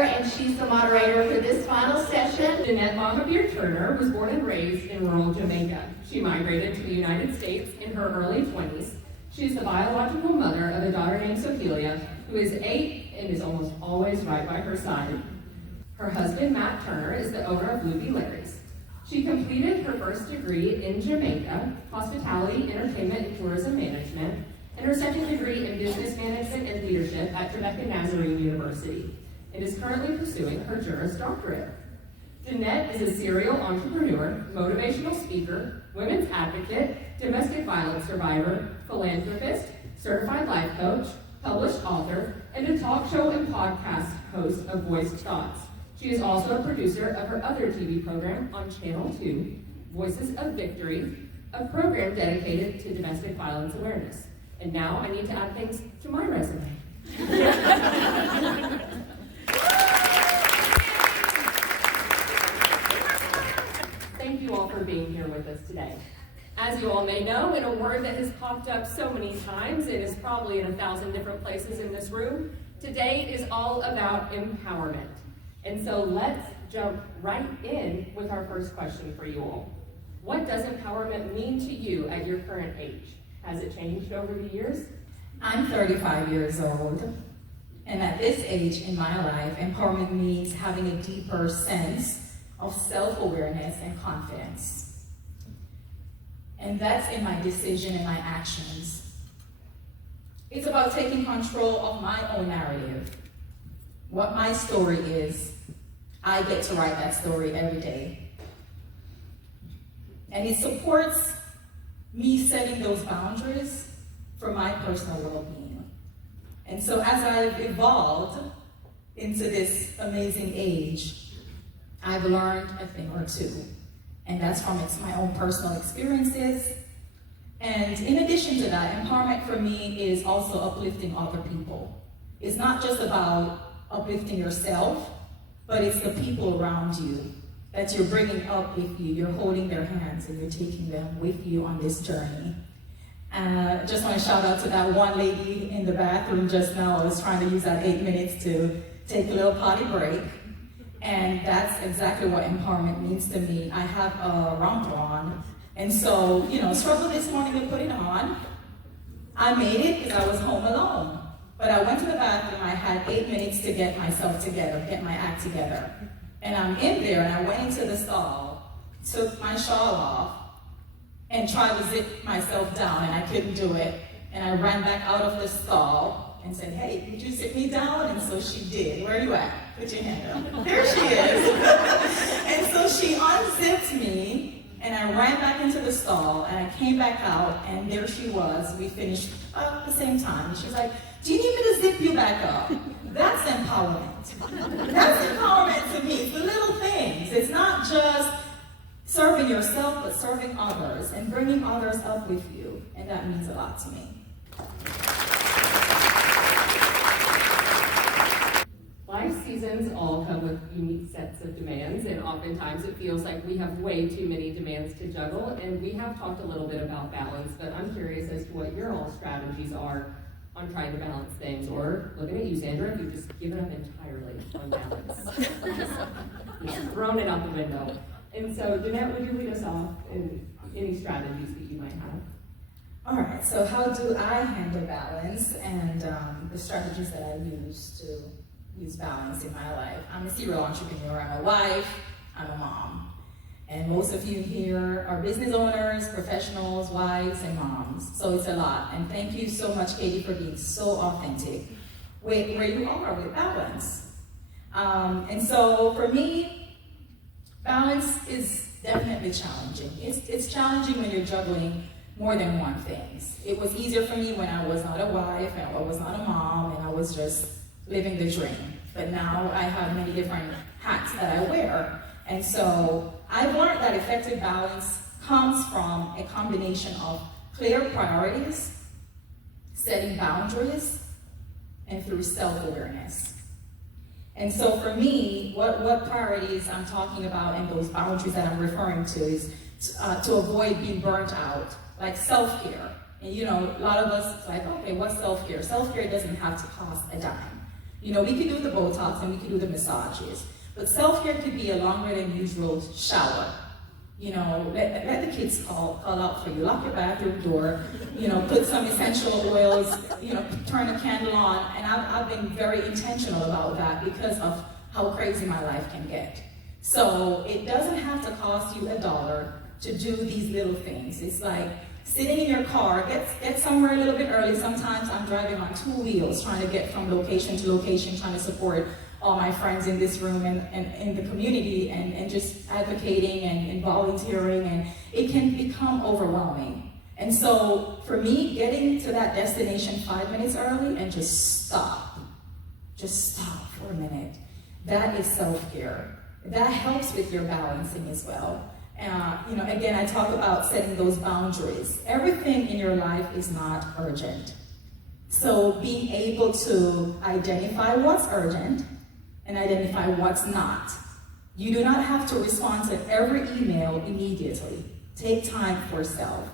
Mahabeer-Turner, and she's the moderator for this final session. Danette Mahabeer-Turner was born and raised in rural Jamaica. She migrated to the United States in her early 20s. She is the biological mother of a daughter named Sophia, who is 8 and is almost always right by her side. Her husband, Matt Turner, is the owner of Luby Larry's. She completed her first degree in Jamaica, Hospitality, Entertainment, and Tourism Management, and her second degree in Business Management and Leadership at Jamaica Nazarene University, and is currently pursuing her Juris Doctorate. Danette is a serial entrepreneur, motivational speaker, women's advocate, domestic violence survivor, philanthropist, certified life coach, published author, and a talk show and podcast host of Voiced Thoughts. She is also a producer of her other TV program on Channel 2, Voices of Victory, a program dedicated to domestic violence awareness. And now I need to add things to my resume. Thank you all for being here with us today. As you all may know, in a word that has popped up so many times, it is probably in 1,000 different places in this room, today is all about empowerment. And so let's jump right in with our first question for you all. What does empowerment mean to you at your current age? Has it changed over the years? I'm 35 years old, and at this age in my life, empowerment means having a deeper sense of self-awareness and confidence. And that's in my decision and my actions. It's about taking control of my own narrative. What my story is, I get to write that story every day. And it supports me setting those boundaries for my personal well-being. And so as I've evolved into this amazing age, I've learned a thing or two. And that's from my own personal experiences. And in addition to that, empowerment for me is also uplifting other people. It's not just about uplifting yourself, but it's the people around you that you're bringing up with you. You're holding their hands and you're taking them with you on this journey. Just want to shout out to that one lady in the bathroom just now. I was trying to use that 8 minutes to take a little potty break. And that's exactly what empowerment means to me. I have a romper on. And so, struggled this morning to put it on. I made it because I was home alone. But I went to the bathroom, I had 8 minutes to get myself together, get my act together. And I'm in there, and I went into the stall, took my shawl off, and tried to zip myself down, and I couldn't do it. And I ran back out of the stall and said, "Hey, could you zip me down?" And so she did. "Where are you at? Put your hand up." There she is. And so she unzipped me, and I ran back into the stall, and I came back out, and there she was. We finished at the same time. And she's like, "Do you need me to zip you back up?" That's empowerment. That's empowerment to me. It's the little things. It's not just serving yourself, but serving others and bringing others up with you. And that means a lot to me. Life seasons all come with unique sets of demands, and oftentimes it feels like we have way too many demands to juggle, and we have talked a little bit about balance, but I'm curious as to what your all strategies are on trying to balance things, or looking at you, Sandra, if you've just given up entirely on balance. Just thrown it out the window. And so, Danette, would you lead us off in any strategies that you might have? All right, so how do I handle balance and the strategies that I use to use balance in my life? I'm a serial entrepreneur, I'm a wife, I'm a mom. And most of you here are business owners, professionals, wives, and moms. So it's a lot. And thank you so much, Katie, for being so authentic with where you are with balance. And so for me, balance is definitely challenging. It's challenging when you're juggling more than one thing. It was easier for me when I was not a wife, and I was not a mom, and I was just living the dream. But now I have many different hats that I wear. And so I've learned that effective balance comes from a combination of clear priorities, setting boundaries, and through self-awareness. And so for me, what priorities I'm talking about and those boundaries that I'm referring to is to avoid being burnt out, like self-care. And a lot of us, it's like, okay, what's self-care? Self-care doesn't have to cost a dime. You know, we can do the Botox and we can do the massages, but self-care could be a longer than usual shower. You know, let the kids call out for you. Lock your bathroom door, you know, put some essential oils, you know, turn a candle on. And I've been very intentional about that because of how crazy my life can get. So it doesn't have to cost you $1 to do these little things. It's like sitting in your car, get somewhere a little bit early. Sometimes I'm driving on 2 wheels, trying to get from location to location, trying to support all my friends in this room and in the community, and just advocating and volunteering, and it can become overwhelming. And so for me, getting to that destination 5 minutes early and just stop for a minute, that is self-care. That helps with your balancing as well. You know, again, I talk about setting those boundaries. Everything in your life is not urgent. So being able to identify what's urgent and identify what's not. You do not have to respond to every email immediately. Take time for self.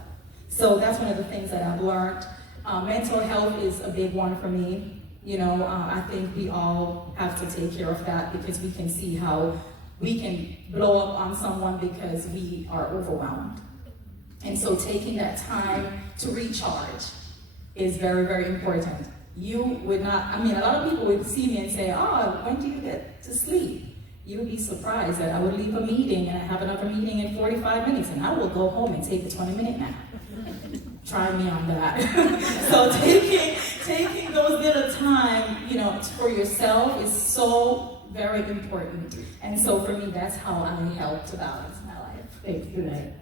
So that's one of the things that I've learned. Mental health is a big one for me. You know, I think we all have to take care of that because we can see how we can blow up on someone because we are overwhelmed. And so taking that time to recharge is very, very important. You would not, I mean, a lot of people would see me and say, oh, when do you get to sleep? You would be surprised that I would leave a meeting and I have another meeting in 45 minutes and I will go home and take a 20-minute nap. Try me on that. So taking those little time, you know, for yourself is so very important. And so for me, that's how I help to balance my life. Thanks, Danette.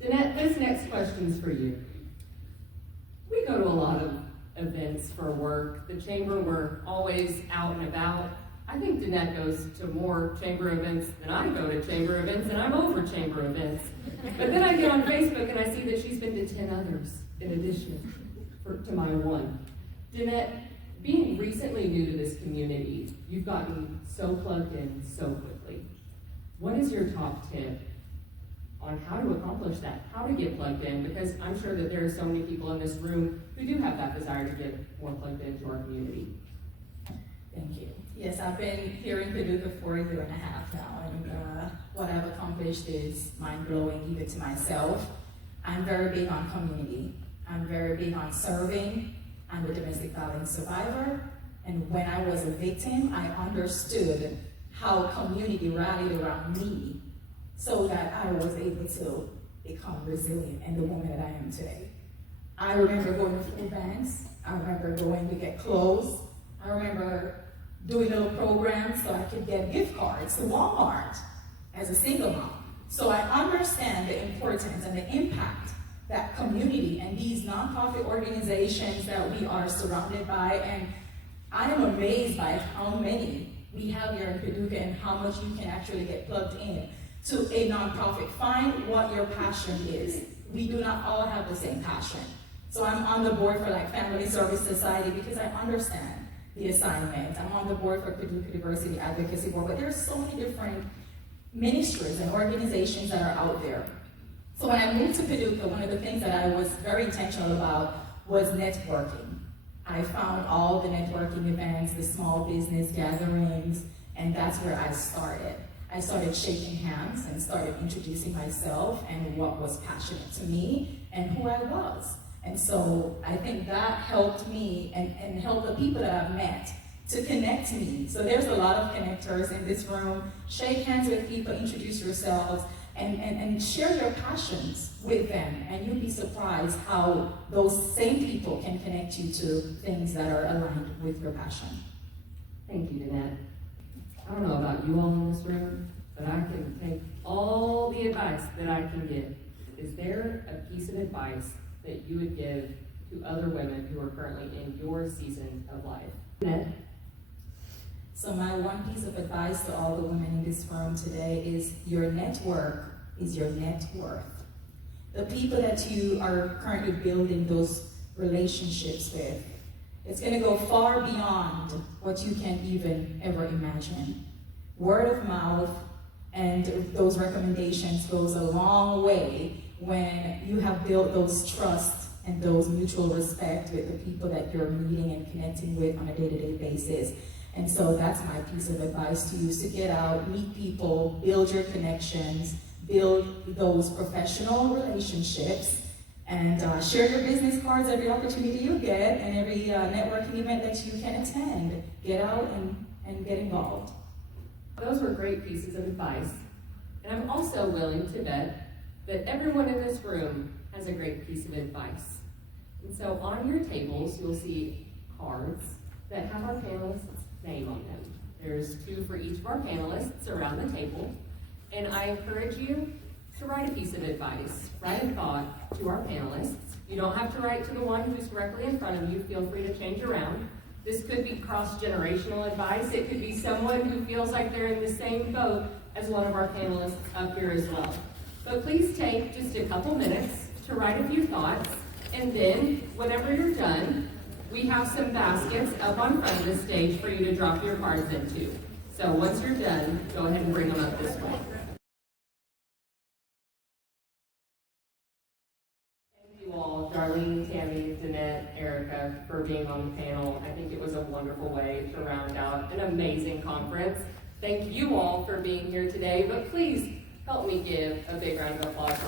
Danette, this next question's for you. We go to a lot of events for work. The chamber, we're always out and about. I think Danette goes to more chamber events than I go to chamber events, and I'm over chamber events. But then I get on Facebook and I see that she's been to 10 others in addition to my one. Danette, being recently new to this community, you've gotten so plugged in so quickly. What is your top tip on how to accomplish that, how to get plugged in? Because I'm sure that there are so many people in this room who do have that desire to get more plugged into our community. Thank you. Yes, I've been here in Paducah for a year and a half now, and what I've accomplished is mind-blowing even to myself. I'm very big on community. I'm very big on serving. I'm a domestic violence survivor, and when I was a victim, I understood how community rallied around me so that I was able to become resilient and the woman that I am today. I remember going to food banks. I remember going to get clothes. I remember doing little programs so I could get gift cards to Walmart as a single mom. So I understand the importance and the impact that community and these nonprofit organizations that we are surrounded by, and I am amazed by how many we have here in Paducah and how much you can actually get plugged in to a nonprofit. Find what your passion is. We do not all have the same passion. So I'm on the board for like Family Service Society because I understand the assignment. I'm on the board for Paducah Diversity Advocacy Board, but there's so many different ministries and organizations that are out there. So when I moved to Paducah, one of the things that I was very intentional about was networking. I found all the networking events, the small business gatherings, and that's where I started. I started shaking hands and started introducing myself and what was passionate to me and who I was. And so I think that helped me and helped the people that I've met to connect me. So there's a lot of connectors in this room. Shake hands with people, introduce yourselves, and share your passions with them. And you'll be surprised how those same people can connect you to things that are aligned with your passion. Thank you, Danette. I don't know about you all in this room, but I can take all the advice that I can give. Is there a piece of advice that you would give to other women who are currently in your season of life? Danette? So my one piece of advice to all the women in this room today is your network is your net worth. The people that you are currently building those relationships with, it's going to go far beyond what you can even ever imagine. Word of mouth and those recommendations goes a long way when you have built those trust and those mutual respect with the people that you're meeting and connecting with on a day-to-day basis. And so that's my piece of advice to you, is to get out, meet people, build your connections, build those professional relationships, and share your business cards every opportunity you get and every networking event that you can attend. Get out and get involved. Those were great pieces of advice. And I'm also willing to bet that everyone in this room has a great piece of advice. And so on your tables, you'll see cards that have our panelists' name on them. There's 2 for each of our panelists around the table. And I encourage you to write a piece of advice, write a thought to our panelists. You don't have to write to the one who's directly in front of you. Feel free to change around. This could be cross-generational advice. It could be someone who feels like they're in the same boat as one of our panelists up here as well. But please take just a couple minutes to write a few thoughts, and then whenever you're done, we have some baskets up on front of the stage for you to drop your cards into. So once you're done, go ahead and bring them up this way. Thank you all, Darlene, Tammy, Danette, Erica, for being on the panel. I think it was a wonderful way to round out an amazing conference. Thank you all for being here today, but please help me give a big round of applause.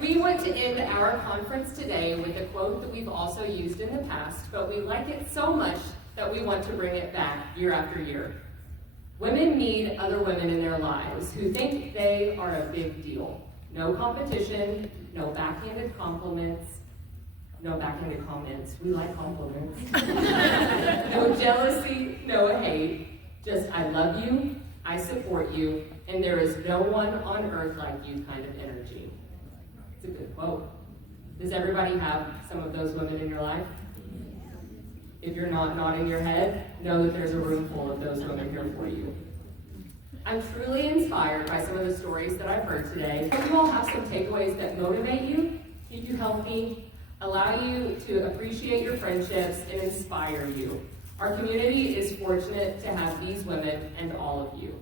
We want to end our conference today with a quote that we've also used in the past, but we like it so much that we want to bring it back year after year. Women need other women in their lives who think they are a big deal. No competition, no backhanded compliments, no backhanded comments. We like compliments. No jealousy, no hate. Just I love you, I support you, and there is no one on earth like you kind of energy. It's a good quote. Does everybody have some of those women in your life? If you're not nodding your head, know that there's a room full of those women here for you. I'm truly inspired by some of the stories that I've heard today. You all have some takeaways that motivate you, keep you healthy, allow you to appreciate your friendships, and inspire you. Our community is fortunate to have these women and all of you.